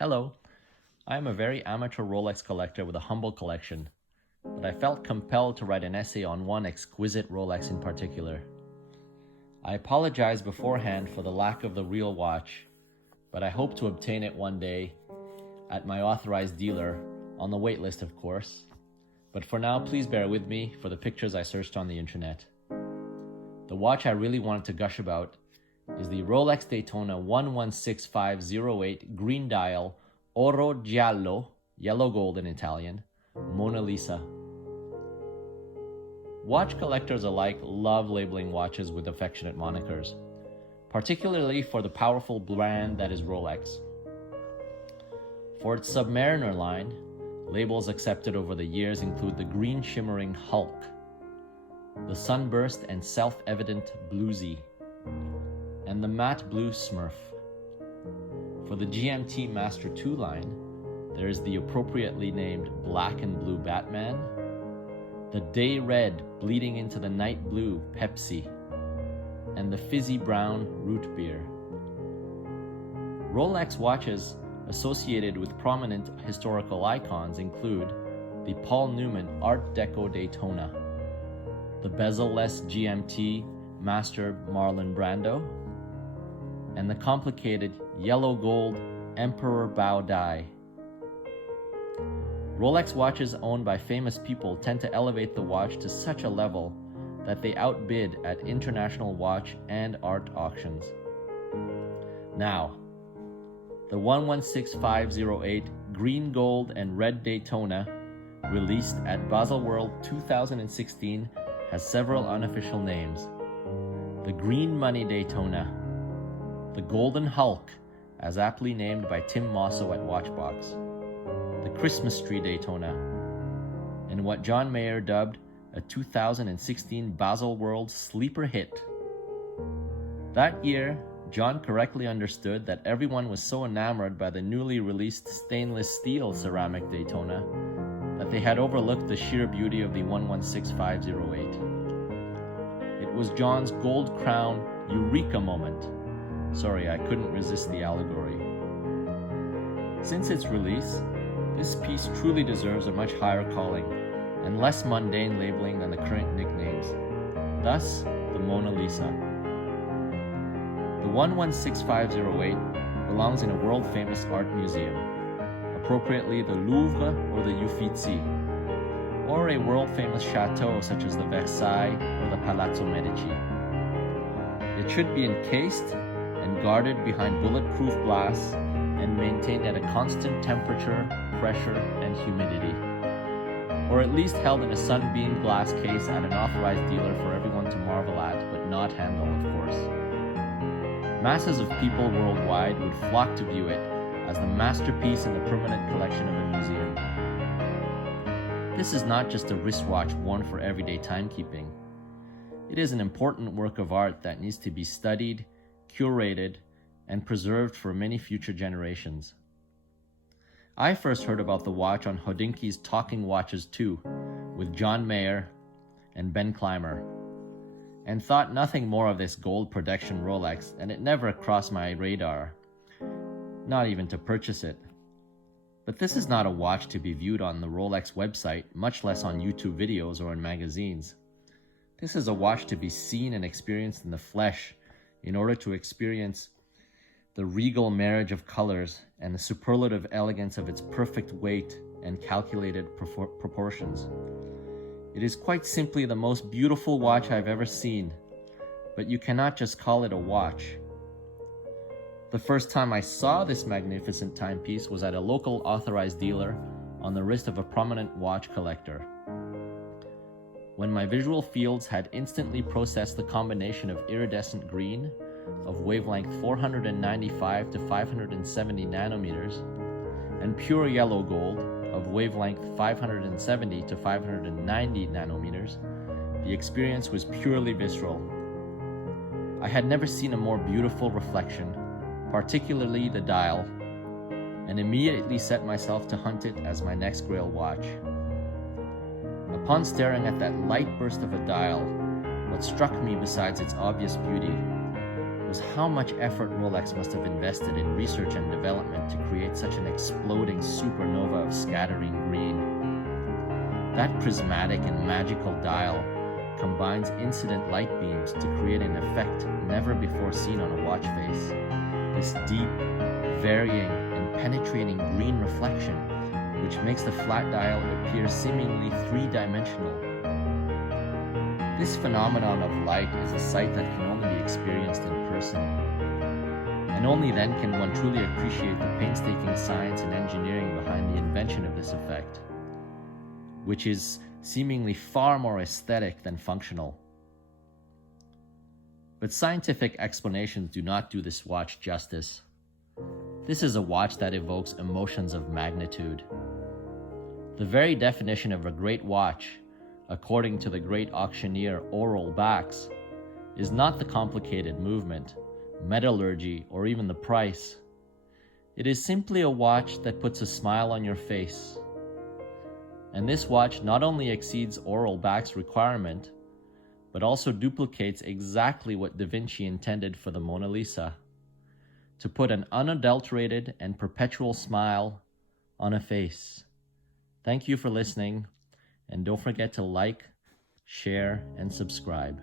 Hello, I am a very amateur Rolex collector with a humble collection, but I felt compelled to write an essay on one exquisite Rolex in particular. I apologize beforehand for the lack of the real watch, but I hope to obtain it one day at my authorized dealer, on the wait list of course. But for now, please bear with me for the pictures I searched on the internet. The watch I really wanted to gush about is the Rolex Daytona 116508 green dial Oro Giallo, yellow gold in Italian, Mona Lisa. Watch collectors alike love labeling watches with affectionate monikers, particularly for the powerful brand that is Rolex. For its Submariner line, labels accepted over the years include the green shimmering Hulk, the sunburst and self-evident Bluesy, and the matte blue Smurf. For the GMT Master 2 line, there is the appropriately named black and blue Batman, the day red bleeding into the night blue Pepsi, and the fizzy brown root beer. Rolex watches associated with prominent historical icons include the Paul Newman Art Deco Daytona, the bezel-less GMT Master Marlon Brando, and the complicated yellow gold Emperor Bao Dai. Rolex watches owned by famous people tend to elevate the watch to such a level that they outbid at international watch and art auctions. Now, the 116508 green, gold, and red Daytona, released at Baselworld 2016, has several unofficial names. The Green Money Daytona, the Golden Hulk, as aptly named by Tim Mosso at Watchbox, the Christmas Tree Daytona, and what John Mayer dubbed a 2016 Baselworld sleeper hit. That year, John correctly understood that everyone was so enamored by the newly released stainless steel ceramic Daytona that they had overlooked the sheer beauty of the 116508. It was John's gold crown eureka moment. Sorry, I couldn't resist the allegory. Since its release, this piece truly deserves a much higher calling and less mundane labeling than the current nicknames. Thus, the Mona Lisa. The 116508 belongs in a world-famous art museum, appropriately the Louvre or the Uffizi, or a world-famous chateau such as the Versailles or the Palazzo Medici. It should be encased and guarded behind bulletproof glass and maintained at a constant temperature, pressure, and humidity, or at least held in a sunbeam glass case at an authorized dealer for everyone to marvel at, but not handle, of course. Masses of people worldwide would flock to view it as the masterpiece in the permanent collection of a museum. This is not just a wristwatch worn for everyday timekeeping. It is an important work of art that needs to be studied, curated, and preserved for many future generations. I first heard about the watch on Hodinkie's Talking Watches 2 with John Mayer and Ben Clymer, and thought nothing more of this gold production Rolex, and it never crossed my radar, not even to purchase it. But this is not a watch to be viewed on the Rolex website, much less on YouTube videos or in magazines. This is a watch to be seen and experienced in the flesh in order to experience the regal marriage of colors and the superlative elegance of its perfect weight and calculated proportions. It is quite simply the most beautiful watch I've ever seen, but you cannot just call it a watch. The first time I saw this magnificent timepiece was at a local authorized dealer on the wrist of a prominent watch collector. When my visual fields had instantly processed the combination of iridescent green of wavelength 495 to 570 nanometers and pure yellow gold of wavelength 570 to 590 nanometers, the experience was purely visceral. I had never seen a more beautiful reflection, particularly the dial, and immediately set myself to hunt it as my next grail watch. Upon staring at that light burst of a dial, what struck me besides its obvious beauty was how much effort Rolex must have invested in research and development to create such an exploding supernova of scattering green. That prismatic and magical dial combines incident light beams to create an effect never before seen on a watch face. This deep, varying, and penetrating green reflection, which makes the flat dial appear seemingly three-dimensional. This phenomenon of light is a sight that can only be experienced in person. And only then can one truly appreciate the painstaking science and engineering behind the invention of this effect, which is seemingly far more aesthetic than functional. But scientific explanations do not do this watch justice. This is a watch that evokes emotions of magnitude. The very definition of a great watch, according to the great auctioneer Aurel Bax, is not the complicated movement, metallurgy, or even the price. It is simply a watch that puts a smile on your face. And this watch not only exceeds Aurel Bax's requirement, but also duplicates exactly what Da Vinci intended for the Mona Lisa: to put an unadulterated and perpetual smile on a face. Thank you for listening, and don't forget to like, share, and subscribe.